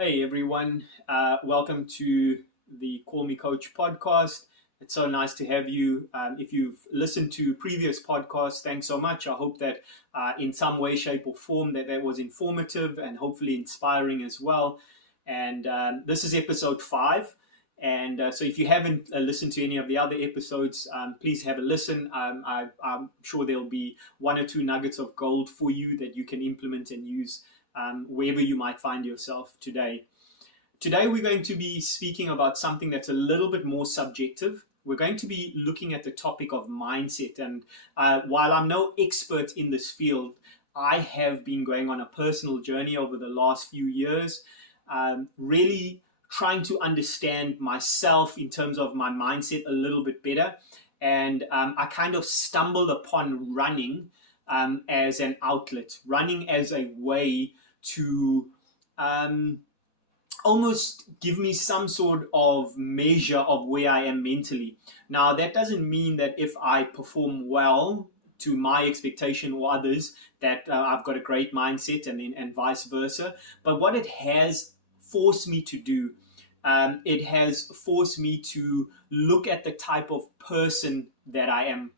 Hey everyone, welcome to the Call Me Coach podcast. It's so nice to have you. If you've listened to previous podcasts, thanks so much. I hope that in some way, shape, or form that was informative and hopefully inspiring as well. And this is episode 5. And so if you haven't listened to any of the other episodes, please have a listen. I'm sure there'll be one or two nuggets of gold for you that you can implement and use wherever you might find yourself today. Today, we're going to be speaking about something that's a little bit more subjective. We're going to be looking at the topic of mindset. And while I'm no expert in this field, I have been going on a personal journey over the last few years, really trying to understand myself in terms of my mindset a little bit better. And I kind of stumbled upon running as an outlet, running as a way to almost give me some sort of measure of where I am mentally. Now, that doesn't mean that if I perform well to my expectation or others, that I've got a great mindset and vice versa. But what it has forced me to do, it has forced me to look at the type of person that I am.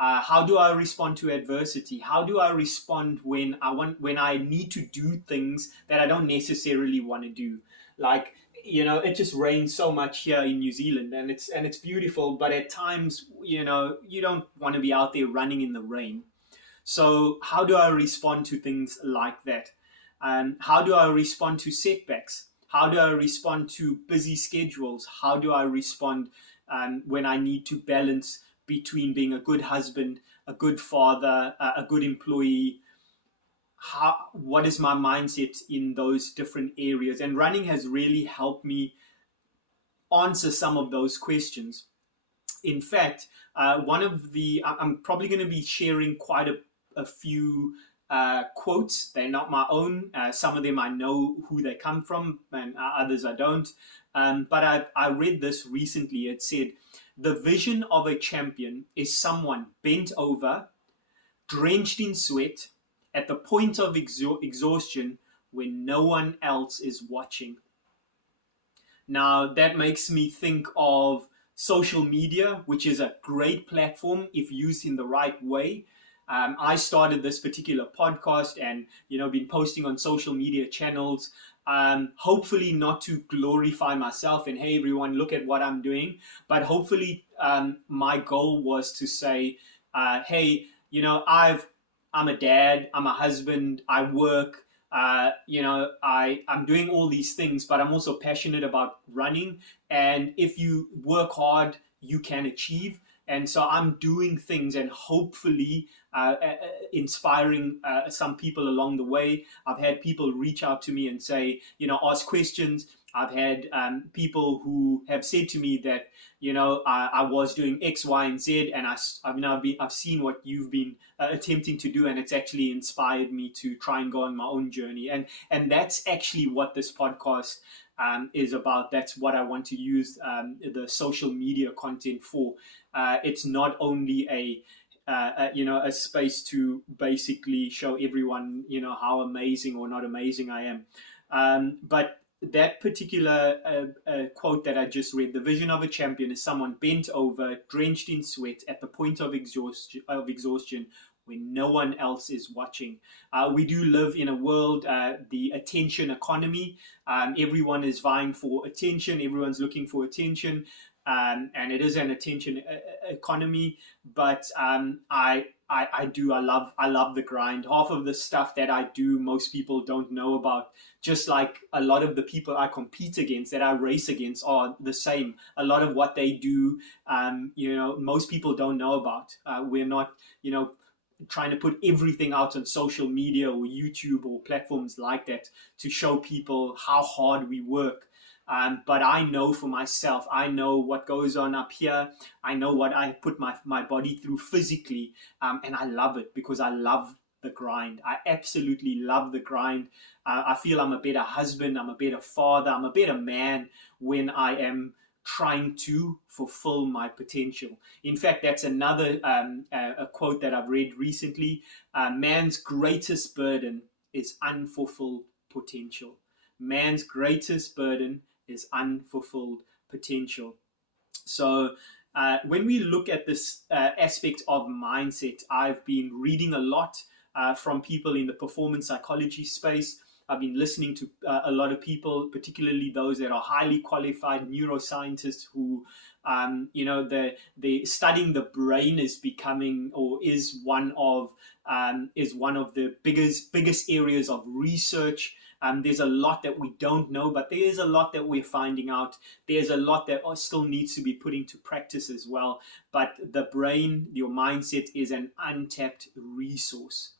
How do I respond to adversity? How do I respond when I need to do things that I don't necessarily want to do? Like, it just rains so much here in New Zealand, and it's beautiful, but at times, you don't want to be out there running in the rain. So how do I respond to things like that? How do I respond to setbacks? How do I respond to busy schedules? How do I respond when I need to balance between being a good husband, a good father, a good employee? What is my mindset in those different areas? And running has really helped me answer some of those questions. In fact, I'm probably going to be sharing quite a few quotes. They're not my own. Some of them I know who they come from, and others I don't. But I read this recently. It said, "The vision of a champion is someone bent over, drenched in sweat, at the point of exhaustion when no one else is watching." Now, that makes me think of social media, which is a great platform if used in the right way. I started this particular podcast and been posting on social media channels, hopefully not to glorify myself and hey everyone, look at what I'm doing, but hopefully my goal was to say, hey, I'm a dad, I'm a husband, I work, I'm doing all these things, but I'm also passionate about running. And if you work hard, you can achieve. And so I'm doing things and hopefully inspiring some people along the way. I've had people reach out to me and say, ask questions. I've had people who have said to me that, I was doing X, Y, and Z, and I've seen what you've been attempting to do, and it's actually inspired me to try and go on my own journey. And that's actually what this podcast is about. That's what I want to use the social media content for. It's not only a space to basically show everyone how amazing or not amazing I am, but that particular quote that I just read, "The vision of a champion is someone bent over, drenched in sweat, at the point of exhaustion when no one else is watching." We do live in a world, the attention economy. Everyone is vying for attention. Everyone's looking for attention. And it is an attention economy, but I love the grind. Half of the stuff that I do, most people don't know about. Just like a lot of the people I compete against, that I race against, are the same. A lot of what they do, most people don't know about. We're not, trying to put everything out on social media or YouTube or platforms like that to show people how hard we work. But I know for myself, I know what goes on up here. I know what I put my body through physically. And I love it because I love the grind. I absolutely love the grind. I feel I'm a better husband. I'm a better father. I'm a better man when I am trying to fulfill my potential. In fact, that's another a quote that I've read recently. Man's greatest burden is unfulfilled potential. man's greatest burden is unfulfilled potential. So when we look at this aspect of mindset, I've been reading a lot from people in the performance psychology space. I've been listening to a lot of people, particularly those that are highly qualified neuroscientists who, the studying the brain is becoming, or is one of the biggest areas of research. There's a lot that we don't know, but there is a lot that we're finding out. There's a lot that still needs to be put into practice as well. But the brain, your mindset, is an untapped resource.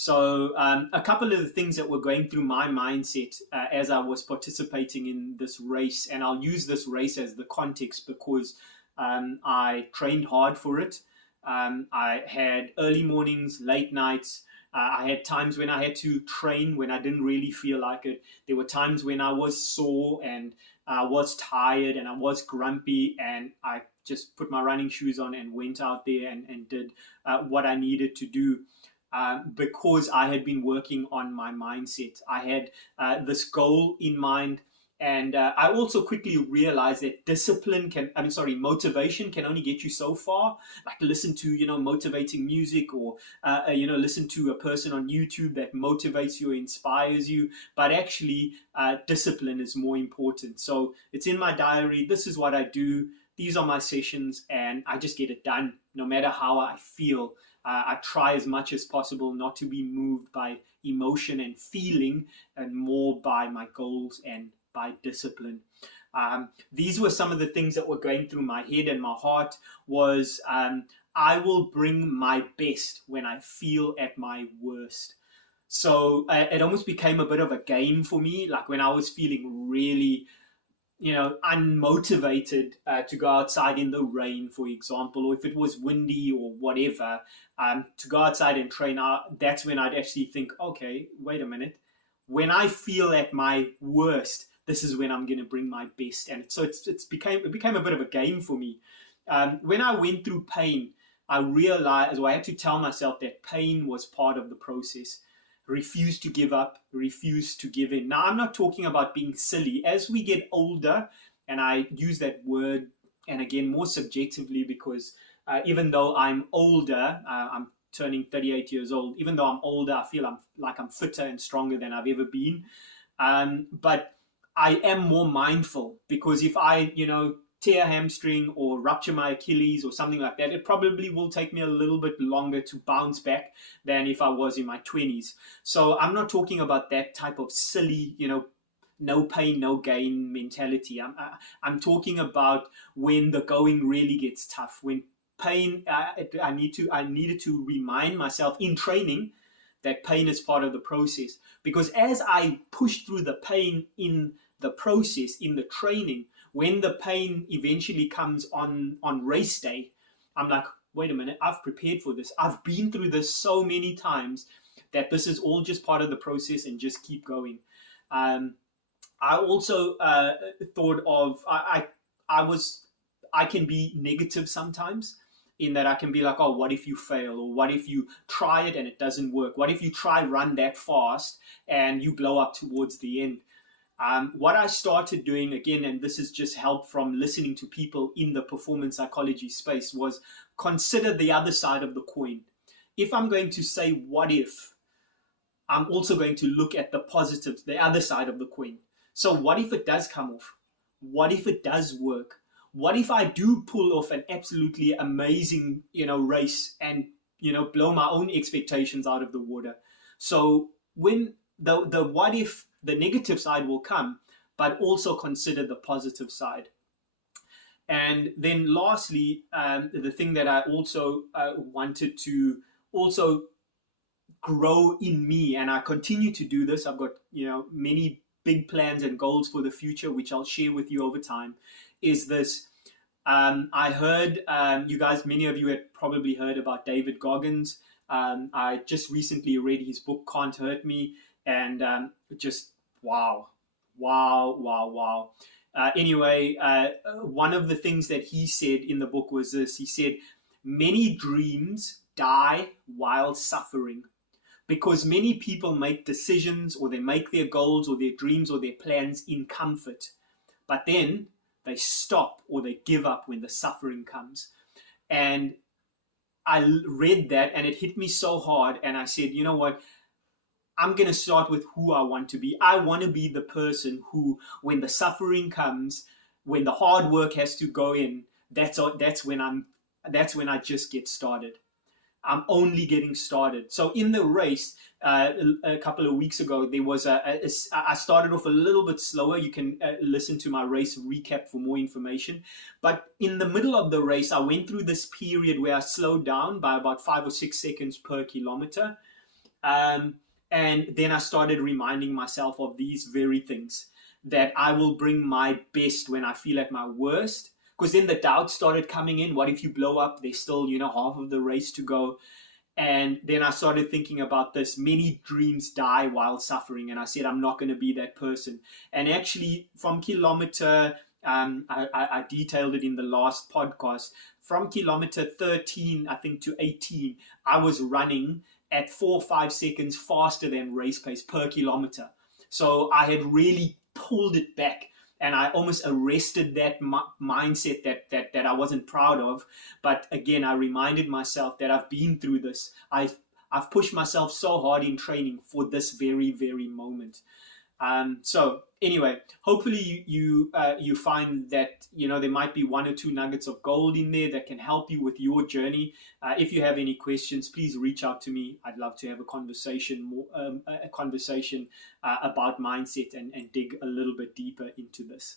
So a couple of the things that were going through my mindset as I was participating in this race, and I'll use this race as the context because I trained hard for it. I had early mornings, late nights. I had times when I had to train when I didn't really feel like it. There were times when I was sore and I was tired and I was grumpy, and I just put my running shoes on and went out there and did what I needed to do. Because I had been working on my mindset. I had this goal in mind, and I also quickly realized that motivation can only get you so far. Like listen to, motivating music, or, listen to a person on YouTube that motivates you, inspires you. But actually, discipline is more important. So it's in my diary. This is what I do. These are my sessions, and I just get it done no matter how I feel. I try as much as possible not to be moved by emotion and feeling, and more by my goals and by discipline. These were some of the things that were going through my head and my heart was, I will bring my best when I feel at my worst. So it almost became a bit of a game for me. Like when I was feeling really unmotivated to go outside in the rain, for example, or if it was windy or whatever, to go outside and train out, that's when I'd actually think, okay, wait a minute. When I feel at my worst, this is when I'm going to bring my best. And so it became a bit of a game for me. When I went through pain, I realized, or I had to tell myself that pain was part of the process. Refuse to give up, refuse to give in. Now, I'm not talking about being silly. As we get older, and I use that word, and again, more subjectively, because even though I'm older, I'm turning 38 years old, even though I'm older, I feel I'm fitter and stronger than I've ever been. But I am more mindful, because if I, tear a hamstring or rupture my Achilles or something like that, it probably will take me a little bit longer to bounce back than if I was in my 20s. So I'm not talking about that type of silly, no pain, no gain mentality. I'm talking about when the going really gets tough, when pain, I needed to remind myself in training that pain is part of the process. Because as I push through the pain in the process, in the training, when the pain eventually comes on race day, I'm like, wait a minute, I've prepared for this. I've been through this so many times that this is all just part of the process, and just keep going. I also thought of, I can be negative sometimes, in that I can be like, oh, what if you fail? Or what if you try it and it doesn't work? What if you run that fast and you blow up towards the end? What I started doing, again, and this is just help from listening to people in the performance psychology space, was consider the other side of the coin. If I'm going to say what if, I'm also going to look at the positives, the other side of the coin. So what if it does come off? What if it does work? What if I do pull off an absolutely amazing, race and, blow my own expectations out of the water? So when the what if, the negative side will come, but also consider the positive side. And then lastly, the thing that I also wanted to also grow in me, and I continue to do this. I've got, many big plans and goals for the future, which I'll share with you over time, is this. I heard, you guys, many of you had probably heard about David Goggins. I just recently read his book, Can't Hurt Me. And just wow. Anyway, one of the things that he said in the book was this. He said, many dreams die while suffering, because many people make decisions, or they make their goals or their dreams or their plans in comfort, but then they stop or they give up when the suffering comes. And I read that and it hit me so hard, and I said, you know what, I'm going to start with who I want to be. I want to be the person who, when the suffering comes, when the hard work has to go in, that's when I just get started. I'm only getting started. So in the race, a couple of weeks ago, there was I started off a little bit slower. You can listen to my race recap for more information. But in the middle of the race, I went through this period where I slowed down by about 5 or 6 seconds per kilometer. And then I started reminding myself of these very things, that I will bring my best when I feel at my worst. Because then the doubt started coming in. What if you blow up? There's still, half of the race to go. And then I started thinking about this. Many dreams die while suffering. And I said, I'm not going to be that person. And actually, from kilometer, I detailed it in the last podcast, from kilometer 13, I think, to 18, I was running at 4 or 5 seconds faster than race pace per kilometer. So I had really pulled it back, and I almost arrested that mindset that I wasn't proud of. But again, I reminded myself that I've been through this. I've pushed myself so hard in training for this very, very moment. So anyway, hopefully you find that there might be 1 or 2 nuggets of gold in there that can help you with your journey. If you have any questions, please reach out to me. I'd love to have a conversation about mindset and dig a little bit deeper into this.